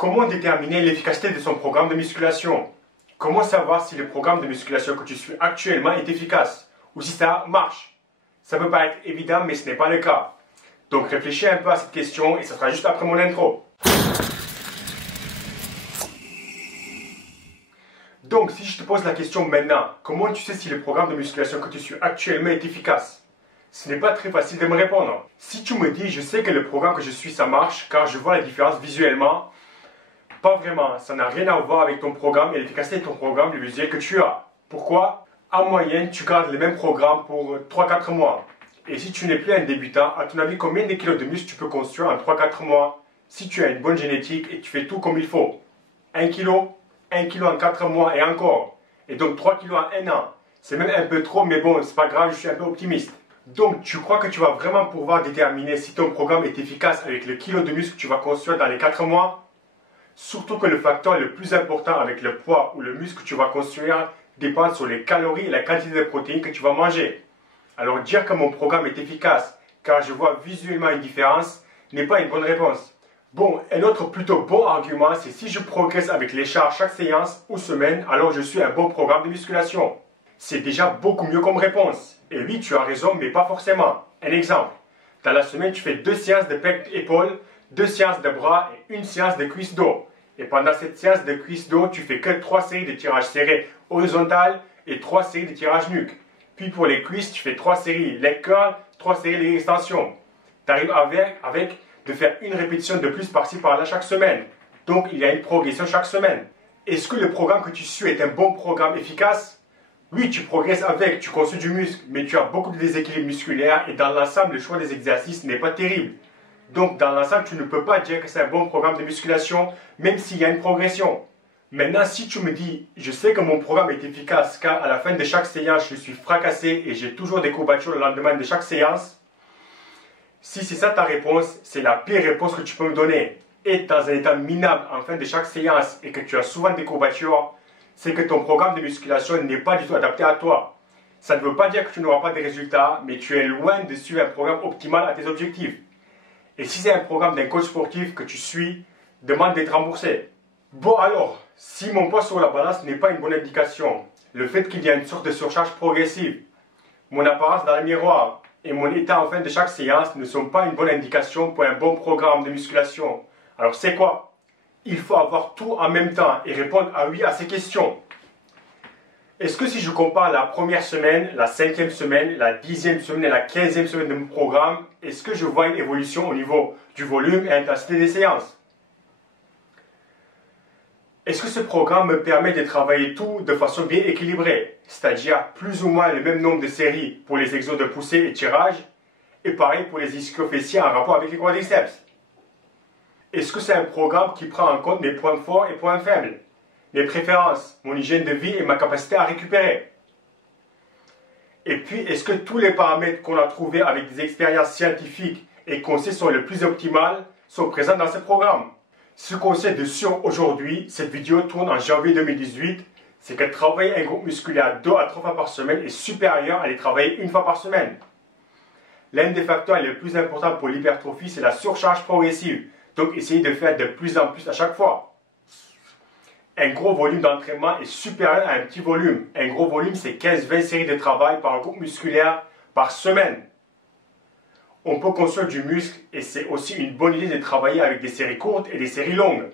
Comment déterminer l'efficacité de son programme de musculation? Comment savoir si le programme de musculation que tu suis actuellement est efficace ou si ça marche? Ça peut paraître évident, mais ce n'est pas le cas. Donc réfléchis un peu à cette question et ça sera juste après mon intro. Donc si je te pose la question maintenant, comment tu sais si le programme de musculation que tu suis actuellement est efficace? Ce n'est pas très facile de me répondre. Si tu me dis je sais que le programme que je suis ça marche car je vois la différence visuellement, pas vraiment, ça n'a rien à voir avec ton programme et l'efficacité de ton programme, le visuel que tu as. Pourquoi? En moyenne, tu gardes le même programme pour 3-4 mois. Et si tu n'es plus un débutant, à ton avis, combien de kilos de muscles tu peux construire en 3-4 mois si tu as une bonne génétique et tu fais tout comme il faut? 1 kilo, 1 kilo en 4 mois et encore. Et donc 3 kilos en 1 an. C'est même un peu trop, mais bon, c'est pas grave, je suis un peu optimiste. Donc, tu crois que tu vas vraiment pouvoir déterminer si ton programme est efficace avec le kilo de muscle que tu vas construire dans les 4 mois? Surtout que le facteur le plus important avec le poids ou le muscle que tu vas construire dépend sur les calories et la quantité de protéines que tu vas manger. Alors dire que mon programme est efficace car je vois visuellement une différence n'est pas une bonne réponse. Bon, un autre plutôt bon argument, c'est si je progresse avec les charges chaque séance ou semaine, alors je suis un bon programme de musculation. C'est déjà beaucoup mieux comme réponse. Et oui, tu as raison, mais pas forcément. Un exemple, dans la semaine, tu fais 2 séances de pec épaules, 2 séances de bras et 1 séance de cuisse dos. Et pendant cette séance de cuisse dos, tu fais que 3 séries de tirages serrés horizontales et 3 séries de tirages nuques. Puis pour les cuisses, tu fais 3 séries leg curl, 3 séries leg extension. Tu arrives avec de faire une répétition de plus par-ci par-là chaque semaine. Donc il y a une progression chaque semaine. Est-ce que le programme que tu suis est un bon programme efficace? Oui, tu progresses avec, tu construis du muscle, mais tu as beaucoup de déséquilibre musculaire et dans l'ensemble, le choix des exercices n'est pas terrible. Donc, dans l'ensemble, tu ne peux pas dire que c'est un bon programme de musculation, même s'il y a une progression. Maintenant, si tu me dis, je sais que mon programme est efficace, car à la fin de chaque séance, je suis fracassé et j'ai toujours des courbatures le lendemain de chaque séance, si c'est ça ta réponse, c'est la pire réponse que tu peux me donner. Être dans un état minable en fin de chaque séance et que tu as souvent des courbatures, c'est que ton programme de musculation n'est pas du tout adapté à toi. Ça ne veut pas dire que tu n'auras pas de résultats, mais tu es loin de suivre un programme optimal à tes objectifs. Et si c'est un programme d'un coach sportif que tu suis, demande d'être remboursé. Bon alors, si mon poids sur la balance n'est pas une bonne indication, le fait qu'il y a une sorte de surcharge progressive, mon apparence dans le miroir et mon état en fin de chaque séance ne sont pas une bonne indication pour un bon programme de musculation. Alors c'est quoi? Il faut avoir tout en même temps et répondre à oui à ces questions. Est-ce que si je compare la première semaine, la 5e semaine, la 10e semaine et la 15e semaine de mon programme, est-ce que je vois une évolution au niveau du volume et l'intensité des séances? Est-ce que ce programme me permet de travailler tout de façon bien équilibrée, c'est-à-dire plus ou moins le même nombre de séries pour les exos de poussée et tirage, et pareil pour les ischio-fessiers en rapport avec les quadriceps? Est-ce que c'est un programme qui prend en compte mes points forts et points faibles, mes préférences, mon hygiène de vie et ma capacité à récupérer? Et puis, est-ce que tous les paramètres qu'on a trouvés avec des expériences scientifiques et qu'on sait sont les plus optimales sont présents dans ce programme? Ce qu'on sait de sûr aujourd'hui, cette vidéo tourne en janvier 2018, c'est que travailler un groupe musculaire 2 à 3 fois par semaine est supérieur à les travailler 1 fois par semaine. L'un des facteurs les plus importants pour l'hypertrophie, c'est la surcharge progressive. Donc, essayez de faire de plus en plus à chaque fois. Un gros volume d'entraînement est supérieur à un petit volume. Un gros volume, c'est 15-20 séries de travail par groupe musculaire par semaine. On peut construire du muscle et c'est aussi une bonne idée de travailler avec des séries courtes et des séries longues.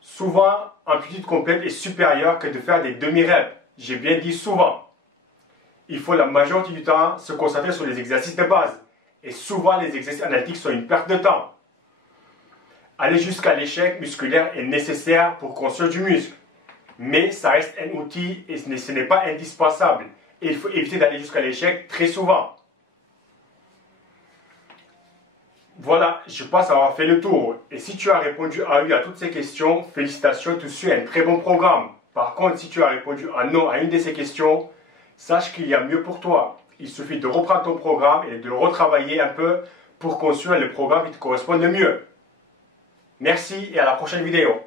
Souvent, amplitude complète est supérieure que de faire des demi-reps. J'ai bien dit souvent. Il faut la majorité du temps se concentrer sur les exercices de base. Et souvent, les exercices analytiques sont une perte de temps. Aller jusqu'à l'échec musculaire est nécessaire pour construire du muscle. Mais ça reste un outil et ce n'est pas indispensable. Et il faut éviter d'aller jusqu'à l'échec très souvent. Voilà, je pense avoir fait le tour. Et si tu as répondu à oui à toutes ces questions, félicitations, tu suis un très bon programme. Par contre, si tu as répondu à non à une de ces questions, sache qu'il y a mieux pour toi. Il suffit de reprendre ton programme et de le retravailler un peu pour construire le programme qui te correspond le mieux. Merci et à la prochaine vidéo.